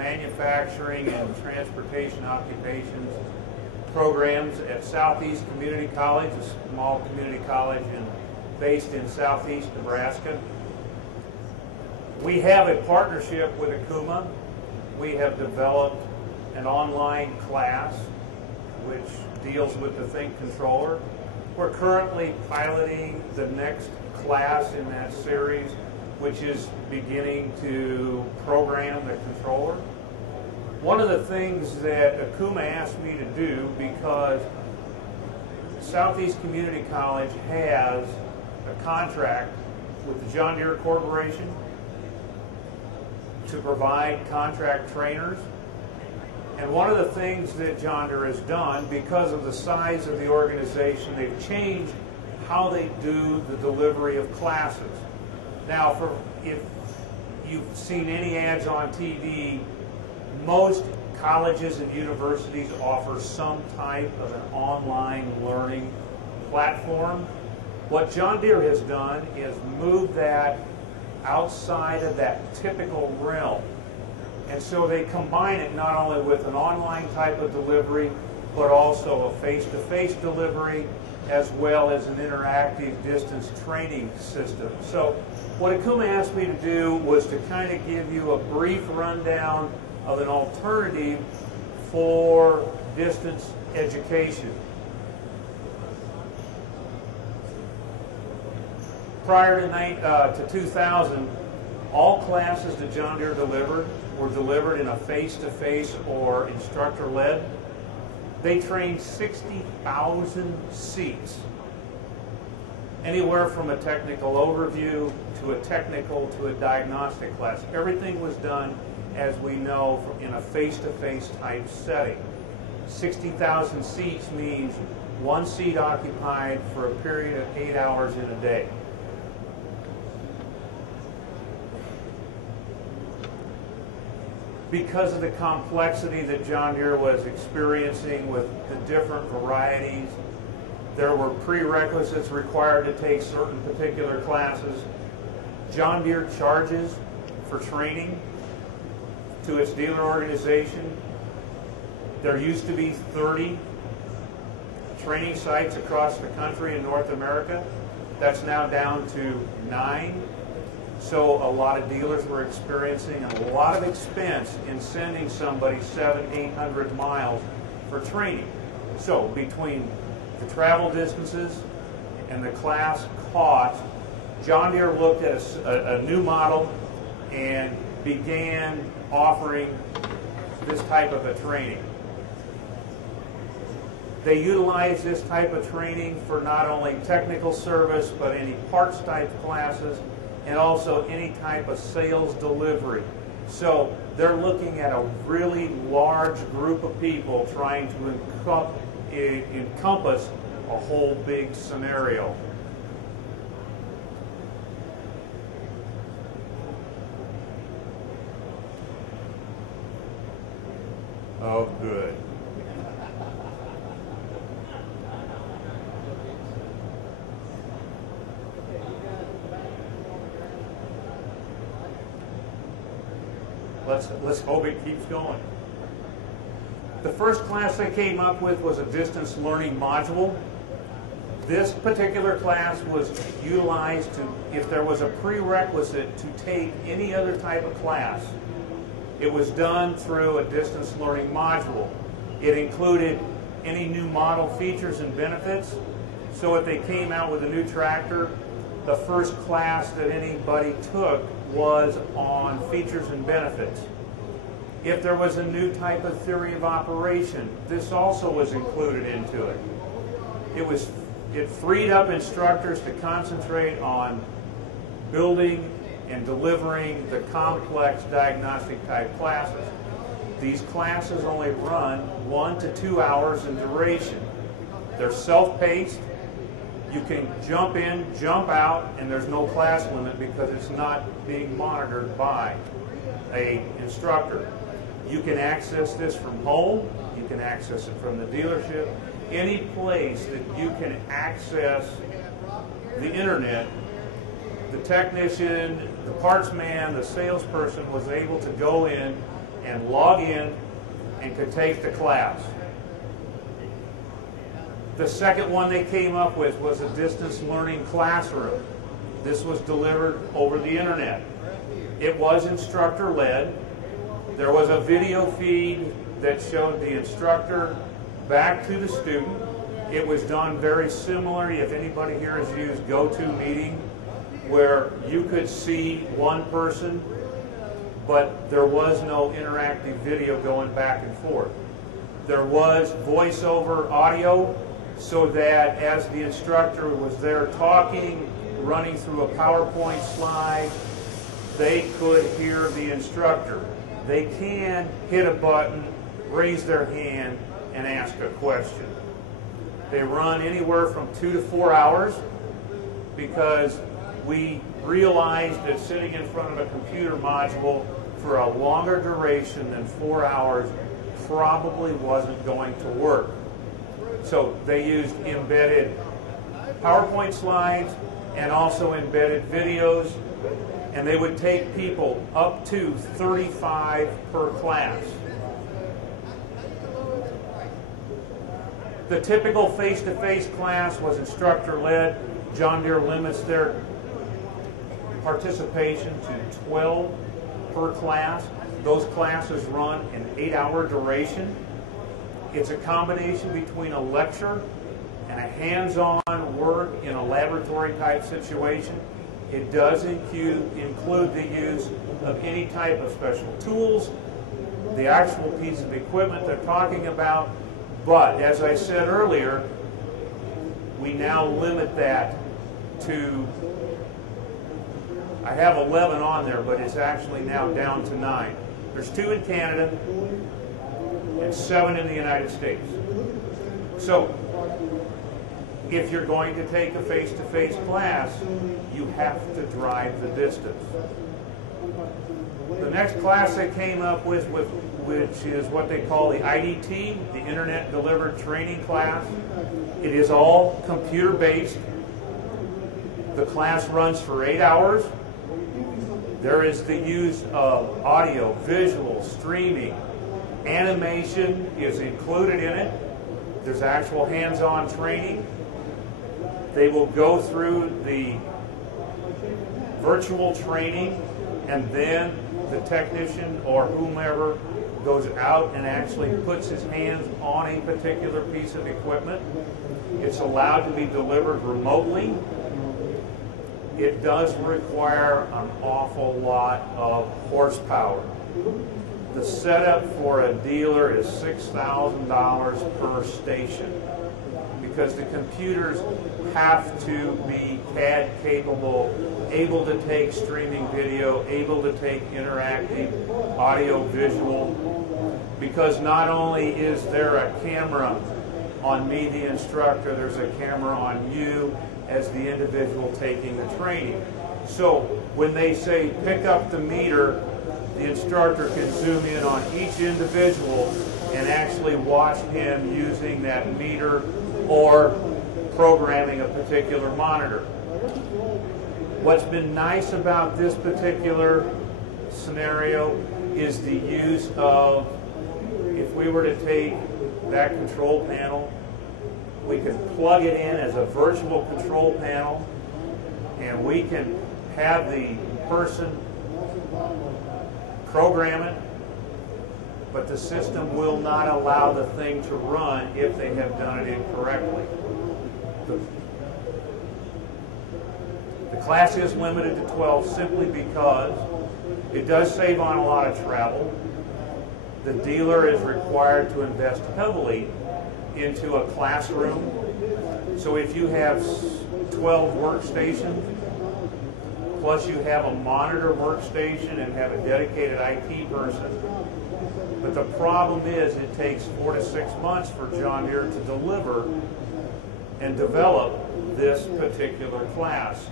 manufacturing and transportation occupations programs at Southeast Community College, a small community college based in southeast Nebraska. We have a partnership with Okuma. We have developed an online class which deals with the Think Controller. We're currently piloting the next class in that series, which is beginning to program the controller. One of the things that Okuma asked me to do, because Southeast Community College has a contract with the John Deere Corporation to provide contract trainers. And one of the things that John Deere has done, because of the size of the organization, they've changed how they do the delivery of classes. Now, if you've seen any ads on TV, most colleges and universities offer some type of an online learning platform. What John Deere has done is move that outside of that typical realm. And so they combine it not only with an online type of delivery, but also a face-to-face delivery, as well as an interactive distance training system. So what Okuma asked me to do was to kind of give you a brief rundown of an alternative for distance education. Prior to 2000, all classes that John Deere delivered were delivered in a face-to-face or instructor-led. They trained 60,000 seats, anywhere from a technical overview to a technical to a diagnostic class. Everything was done, as we know, in a face-to-face type setting. 60,000 seats means one seat occupied for a period of 8 hours in a day. Because of the complexity that John Deere was experiencing with the different varieties, there were prerequisites required to take certain particular classes. John Deere charges for training to its dealer organization. There used to be 30 training sites across the country in North America. That's now down to 9. So a lot of dealers were experiencing a lot of expense in sending somebody 700-800 miles for training. So between the travel distances and the class cost, John Deere looked at a new model and began offering this type of a training. They utilize this type of training for not only technical service, but any parts type classes, and also any type of sales delivery. So they're looking at a really large group of people trying to encompass a whole big scenario. Oh, good. Let's hope it keeps going. The first class they came up with was a distance learning module. This particular class was utilized to, if there was a prerequisite to take any other type of class, it was done through a distance learning module. It included any new model features and benefits. So if they came out with a new tractor, the first class that anybody took was on features and benefits. If there was a new type of theory of operation, this also was included into it. It freed up instructors to concentrate on building and delivering the complex diagnostic type classes. These classes only run 1 to 2 hours in duration. They're self-paced. You can jump in, jump out, and there's no class limit because it's not being monitored by an instructor. You can access this from home. You can access it from the dealership. Any place that you can access the internet, the technician, the parts man, the salesperson was able to go in and log in and could take the class. The second one they came up with was a distance learning classroom. This was delivered over the internet. It was instructor-led. There was a video feed that showed the instructor back to the student. It was done very similarly, if anybody here has used GoToMeeting, where you could see one person, but there was no interactive video going back and forth. There was voiceover audio, so that as the instructor was there talking, running through a PowerPoint slide, they could hear the instructor. They can hit a button, raise their hand, and ask a question. They run anywhere from 2 to 4 hours because we realized that sitting in front of a computer module for a longer duration than 4 hours probably wasn't going to work. So they used embedded PowerPoint slides and also embedded videos, and they would take people up to 35 per class. The typical face-to-face class was instructor-led. John Deere limits their participation to 12 per class. Those classes run an 8-hour duration. It's a combination between a lecture and a hands-on work in a laboratory-type situation. It does include the use of any type of special tools, the actual piece of equipment they're talking about. But as I said earlier, we now limit that to, I have 11 on there, but it's actually now down to 9. There's 2 in Canada and 7 in the United States. So if you're going to take a face-to-face class, you have to drive the distance. The next class they came up with which is what they call the IDT, the Internet Delivered Training Class. It is all computer-based. The class runs for 8 hours. There is the use of audio, visual, streaming. Animation is included in it. There's actual hands-on training. They will go through the virtual training, and then the technician or whomever goes out and actually puts his hands on a particular piece of equipment. It's allowed to be delivered remotely. It does require an awful lot of horsepower. The setup for a dealer is $6,000 per station because the computers have to be CAD capable, able to take streaming video, able to take interactive audio visual, because not only is there a camera on me, the instructor, there's a camera on you as the individual taking the training. So when they say pick up the meter, the instructor can zoom in on each individual and actually watch him using that meter or programming a particular monitor. What's been nice about this particular scenario is the use of, if we were to take that control panel, we can plug it in as a virtual control panel, and we can have the person program it, but the system will not allow the thing to run if they have done it incorrectly. The class is limited to 12 simply because it does save on a lot of travel. The dealer is required to invest heavily into a classroom. So if you have 12 workstations, plus you have a monitor workstation and have a dedicated IT person. But the problem is it takes 4 to 6 months for John Deere to deliver and develop this particular class.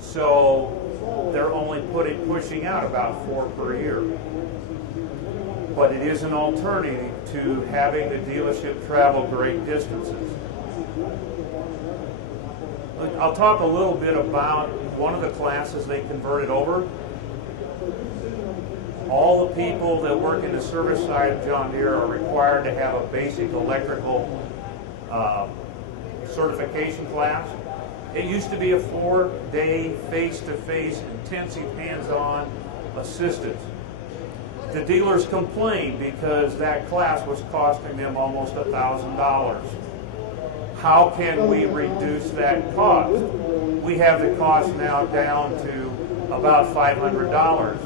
So they're only pushing out about 4 per year. But it is an alternative to having the dealership travel great distances. I'll talk a little bit about one of the classes they converted over. All the people that work in the service side of John Deere are required to have a basic electrical certification class. It used to be a 4-day face-to-face intensive hands-on assistance. The dealers complained because that class was costing them almost $1,000. How can we reduce that cost? We have the cost now down to about $500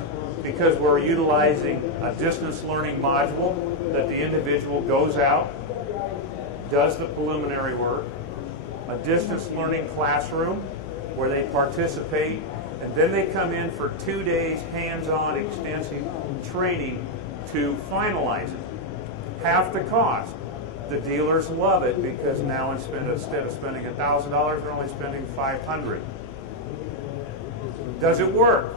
because we're utilizing a distance learning module that the individual goes out, does the preliminary work, a distance learning classroom where they participate, and then they come in for 2 days hands-on extensive training to finalize it. Half the cost. The dealers love it because now instead of spending $1,000, they're only spending $500. Does it work?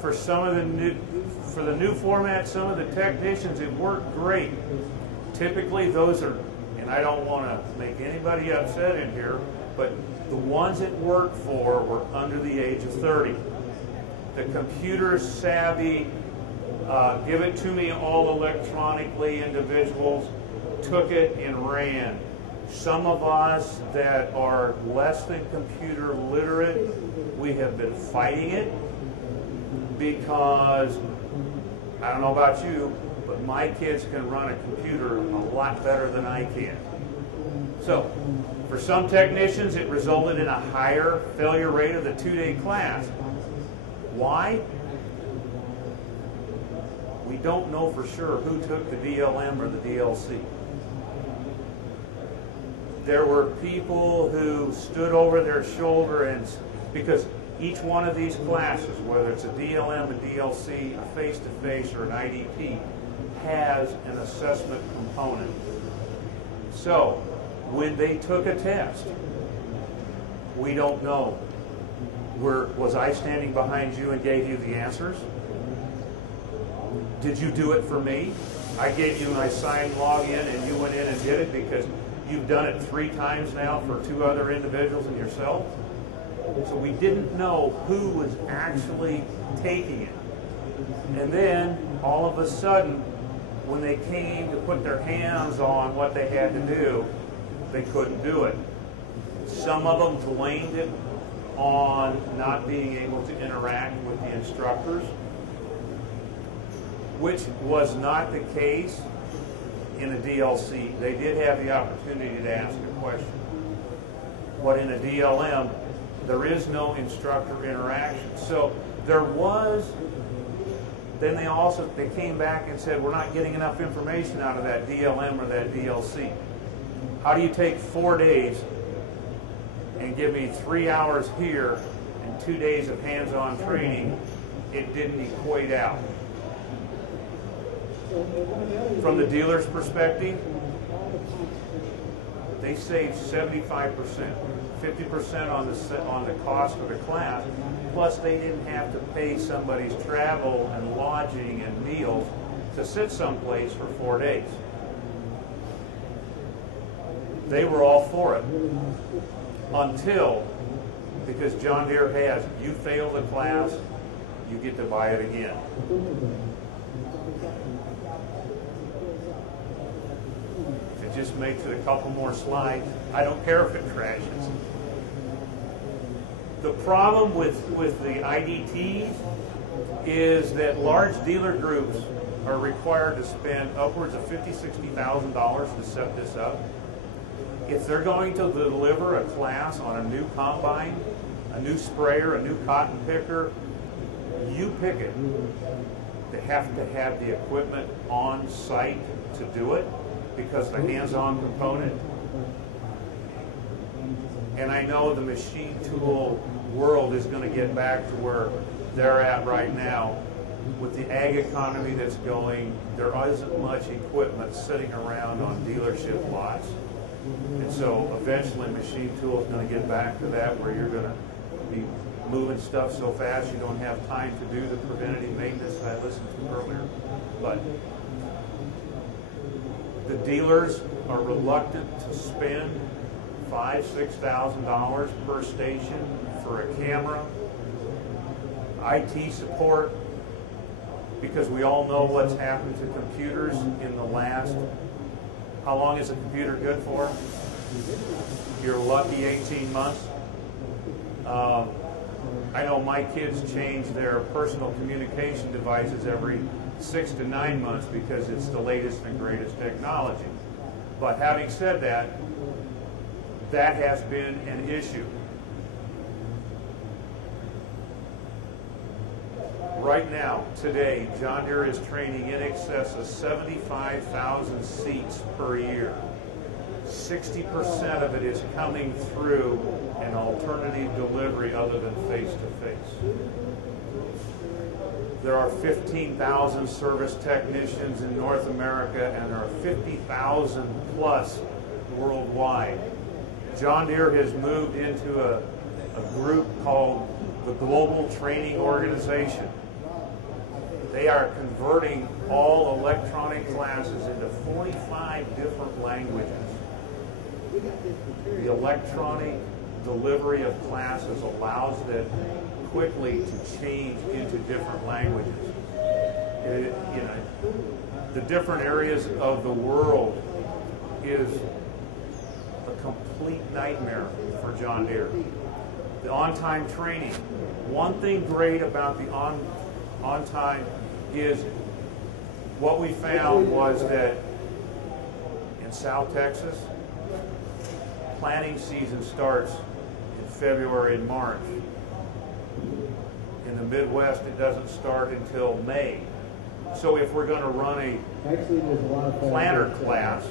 For the new format, some of the technicians, it worked great. Typically, those are, and I don't want to make anybody upset in here, but the ones it worked for were under the age of 30. The computer savvy, give it to me all electronically individuals took it and ran. Some of us that are less than computer literate, we have been fighting it because, I don't know about you, but my kids can run a computer a lot better than I can. So, for some technicians, it resulted in a higher failure rate of the 2-day class. Why? We don't know for sure who took the DLM or the DLC. There were people who stood over their shoulder, and because each one of these classes, whether it's a DLM, a DLC, a face-to-face, or an IDP, has an assessment component. So, when they took a test, we don't know. Was I standing behind you and gave you the answers? Did you do it for me? I gave you my signed login and you went in and did it because you've done it 3 times now for 2 other individuals and yourself? So we didn't know who was actually taking it. And then, all of a sudden, when they came to put their hands on what they had to do, they couldn't do it. Some of them blamed it on not being able to interact with the instructors, which was not the case in a DLC. They did have the opportunity to ask a question. But in a DLM, there is no instructor interaction. So there was, then they came back and said, we're not getting enough information out of that DLM or that DLC. How do you take 4 days and give me 3 hours here and 2 days of hands-on training? It didn't equate out. From the dealer's perspective, they saved 75%, 50% on the cost of the class, plus they didn't have to pay somebody's travel and lodging and meals to sit someplace for 4 days. They were all for it until, because John Deere has, you fail the class, you get to buy it again. If it just makes it a couple more slides, I don't care if it crashes. The problem with the IDTs is that large dealer groups are required to spend upwards of $50,000, $60,000 to set this up. If they're going to deliver a class on a new combine, a new sprayer, a new cotton picker, you pick it. They have to have the equipment on site to do it because the hands-on component. And I know the machine tool world is going to get back to where they're at right now. With the ag economy that's going, there isn't much equipment sitting around on dealership lots. And so eventually machine tool is going to get back to that where you're going to be moving stuff so fast you don't have time to do the preventative maintenance that I listened to earlier. But the dealers are reluctant to spend $5,000, $6,000 per station for a camera, IT support, because we all know what's happened to computers in the last, how long is a computer good for? You're lucky 18 months. I know my kids change their personal communication devices every 6 to 9 months because it's the latest and greatest technology. But having said that, that has been an issue. Right now, today, John Deere is training in excess of 75,000 seats per year. 60% of it is coming through an alternative delivery other than face-to-face. There are 15,000 service technicians in North America, and there are 50,000 plus worldwide. John Deere has moved into a group called the Global Training Organization. They are converting all electronic classes into 45 different languages. The electronic delivery of classes allows them quickly to change into different languages. The different areas of the world is a complete nightmare for John Deere. The on-time training. One thing great about the on-time is what we found was that in South Texas, planting season starts in February and March. In the Midwest, it doesn't start until May. So if we're going to run a planter class,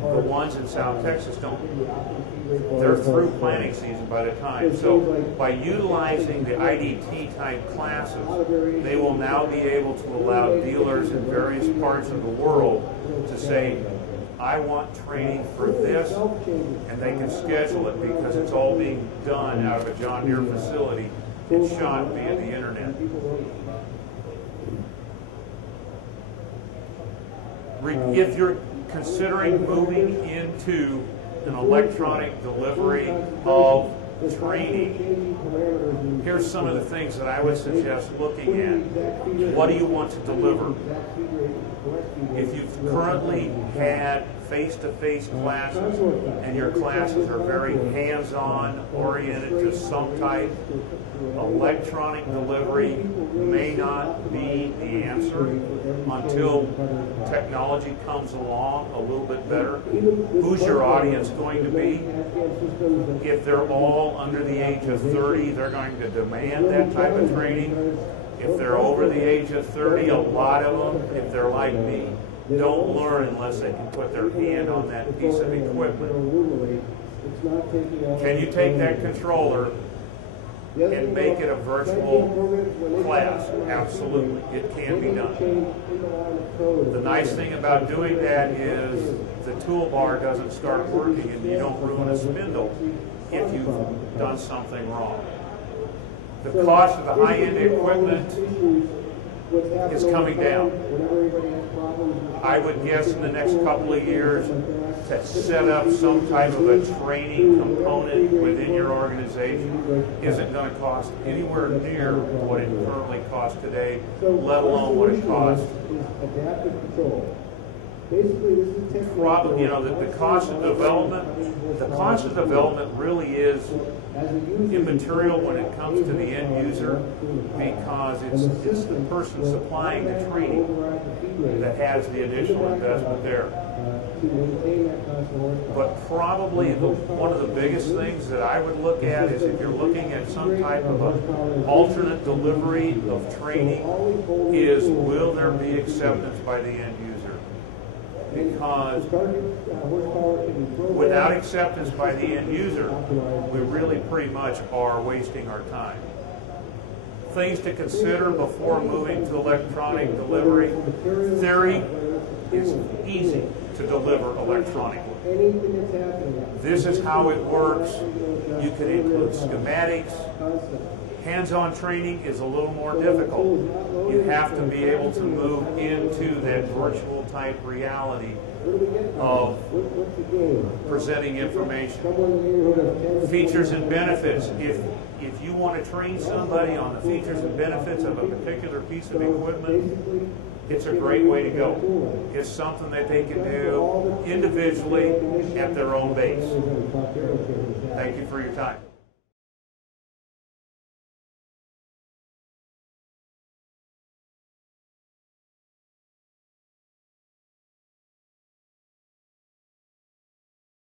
the ones in South Texas don't. They're through planting season by the time. So by utilizing the IDT type classes, they will now be able to allow dealers in various parts of the world to say, I want training for this, and they can schedule it because it's all being done out of a John Deere facility and shot via the internet. If you're considering moving into an electronic delivery of training, here's some of the things that I would suggest looking at. What do you want to deliver? If you've currently had face-to-face classes and your classes are very hands-on oriented to some type, electronic delivery may not be the answer until technology comes along a little bit better. Who's your audience going to be? If they're all under the age of 30, they're going to demand that type of training. If they're over the age of 30, a lot of them, if they're like me, don't learn unless they can put their hand on that piece of equipment. Can you take that controller and make it a virtual class? Absolutely, it can be done. The nice thing about doing that is the toolbar doesn't start working and you don't ruin a spindle if you've done something wrong. The cost of the high-end equipment is coming down. I would guess in the next couple of years to set up some type of a training component within your organization isn't going to cost anywhere near what it currently costs today, let alone what it costs. Probably, the cost of development really is immaterial when it comes to the end user because it's the person supplying the training that has the additional investment there. But probably one of the biggest things that I would look at is if you're looking at some type of an alternate delivery of training is will there be acceptance by the end user? Because without acceptance by the end user, we really pretty much are wasting our time. Things to consider before moving to electronic delivery. Theory is easy to deliver electronically. This is how it works. You can include schematics. Hands-on training is a little more difficult. You have to be able to move into that virtual type reality of presenting information. Features and benefits. If if you want to train somebody on the features and benefits of a particular piece of equipment, it's a great way to go. It's something that they can do individually at their own base. Thank you for your time.